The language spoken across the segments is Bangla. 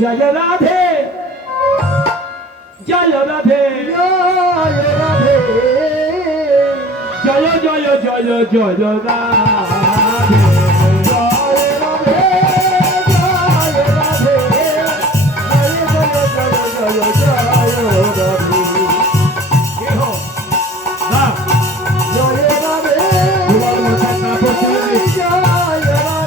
জয় রাধে জয় রাধে জয় রাধে জয় জয় জয় জয় রাধে জয় শ্রী রাধে জয় জয় জয় জয় রাধে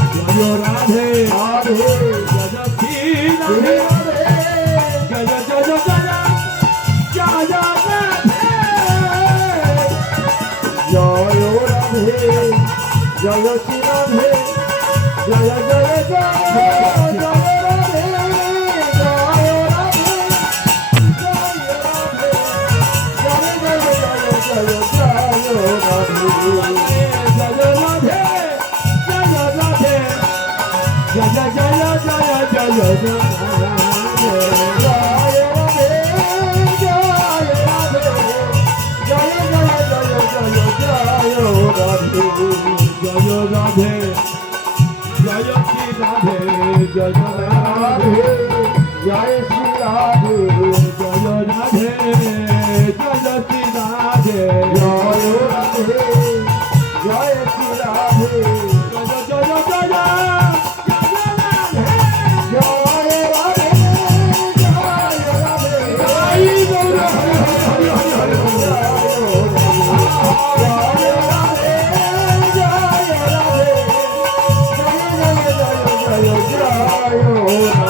জয় রাধে জয় রাধে জয় জয় জয় জয় জয় রাধে জয় রাধে জয় রাধে জয় জয় জয় জয় জয় রাধে জয় শ্রী রাধে জয় রাধে জয় শ্রী